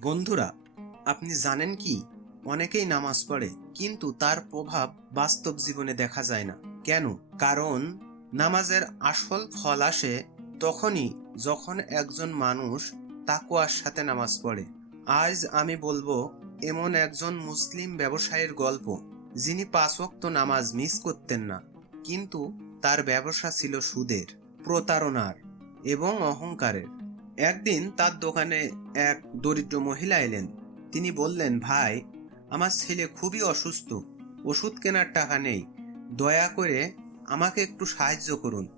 বন্ধুরা, আপনি জানেন কি? অনেকেই নামাজ পড়ে, কিন্তু তার প্রভাব বাস্তব জীবনে দেখা যায় না। কেন? কারণ নামাজের আসল ফল আসে তখনই যখন একজন মানুষ তাকুয়ার সাথে নামাজ পড়ে। আজ আমি বলব এমন একজন মুসলিম ব্যবসায়ীর গল্প, যিনি পাঁচ ওয়াক্ত নামাজ মিস করতেন না, কিন্তু তার ব্যবসা ছিল সুদের, প্রতারণার এবং অহংকারের। একদিন তার দোকানে এক দরিদ্র মহিলা এলেন। তিনি বললেন, ভাই, আমার ছেলে খুবই অসুস্থ, ওষুধ কেনার টাকা নেই। দয়া করে আমাকে একটু সাহায্য করুন।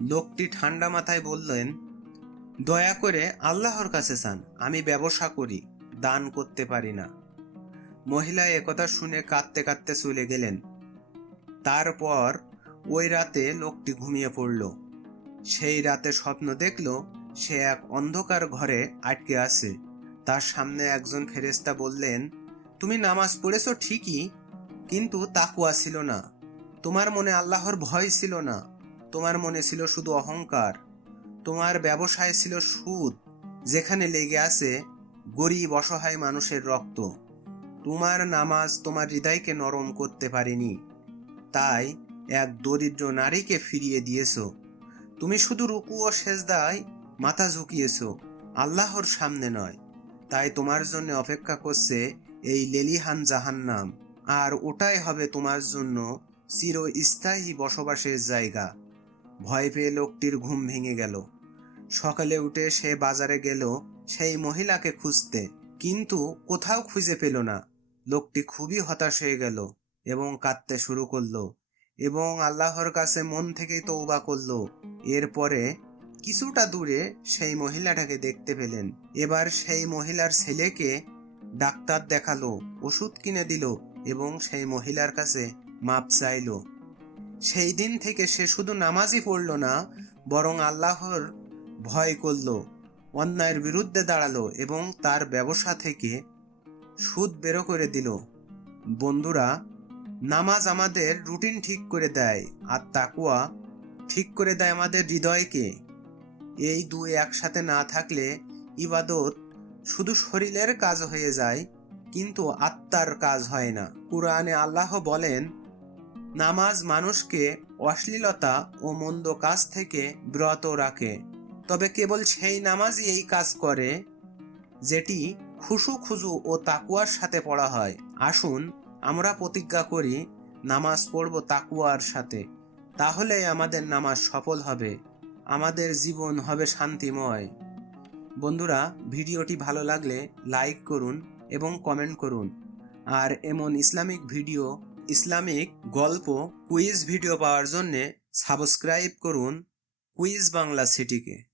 লোকটি ঠান্ডা মাথায় বললেন, দয়া করে আল্লাহর কাছে চান আমি ব্যবসা করি, দান করতে পারি না। মহিলা একথা শুনে কাঁদতে কাঁদতে চলে গেলেন। তারপর ওই রাতে লোকটি ঘুমিয়ে পড়ল। সেই রাতে স্বপ্ন দেখল সে এক অন্ধকার ঘরে আটকে আছে। তার সামনে একজন ফেরেস্তা বললেন, তুমি নামাজ পড়েছো ঠিকই, কিন্তু তাকুয়া ছিল না। তোমার মনে আল্লাহর ভয় ছিল না। তোমার মনে ছিল শুধু অহংকার। তোমার ব্যবসায় ছিল সুদ, যেখানে লেগে আছে গরিব অসহায় মানুষের রক্ত। তোমার নামাজ তোমার হৃদয়কে নরম করতে পারেনি। তাই এক দরিদ্র নারীকে ফিরিয়ে দিয়েছ। তুমি শুধু রুকু ও সেজদায় মাথা ঝুঁকিয়েছ, আল্লাহর সামনে নয়। তাই তোমার জন্য অপেক্ষা করছে এই লেলিহান জাহান্নাম, আর ওটাই হবে তোমার জন্য চিরস্থায়ী বসবাসের জায়গা। ভয় পেয়ে লোকটির ঘুম ভেঙে গেল। সকালে উঠে সে বাজারে গেল সেই মহিলাকে খুঁজতে, কিন্তু কোথাও খুঁজে পেল না। লোকটি খুবই হতাশ হয়ে গেল এবং কাঁদতে শুরু করল এবং আল্লাহর কাছে মন থেকেই তৌবা করল। এরপরে কিছুটা দূরে সেই মহিলাটাকে দেখতে পেলেন। এবার সেই মহিলার ছেলেকে ডাক্তার দেখাল, ওষুধ কিনে দিল এবং সেই মহিলার কাছে মাপ চাইল। সেই দিন থেকে সে শুধু নামাজই পড়ল না, বরং আল্লাহর ভয় করল, অন্যায়ের বিরুদ্ধে দাঁড়াল এবং তার ব্যবসা থেকে সুদ বেরো করে দিল। বন্ধুরা, নামাজ আমাদের রুটিন ঠিক করে দেয় আর তাকুয়া ঠিক করে দেয় আমাদের হৃদয়কে। এই দুই একসাথে না থাকলে ইবাদত শুধু শরীরের কাজ হয়ে যায়, কিন্তু আত্মার কাজ হয় না। কুরআনে আল্লাহ বলেন, নামাজ মানুষকে অশ্লীলতা ও মন্দ কাজ থেকে ব্রত রাখে। তবে কেবল সেই নামাজই এই কাজ করে, যেটি খুশু খুজু ও তাকুয়ার সাথে পড়া হয়। আসুন, আমরা প্রতিজ্ঞা করি, নামাজ পড়ব তাকুয়ার সাথে। তাহলে আমাদের নামাজ সফল হবে। আমাদের জীবন হবে শান্তিময়। বন্ধুরা, ভিডিওটি ভালো লাগলে লাইক করুন এবং কমেন্ট করুন। আর এমন ইসলামিক ভিডিও, ইসলামিক গল্প, কুইজ ভিডিও পাওয়ার জন্যে সাবস্ক্রাইব করুন কুইজ বাংলা সিটিকে।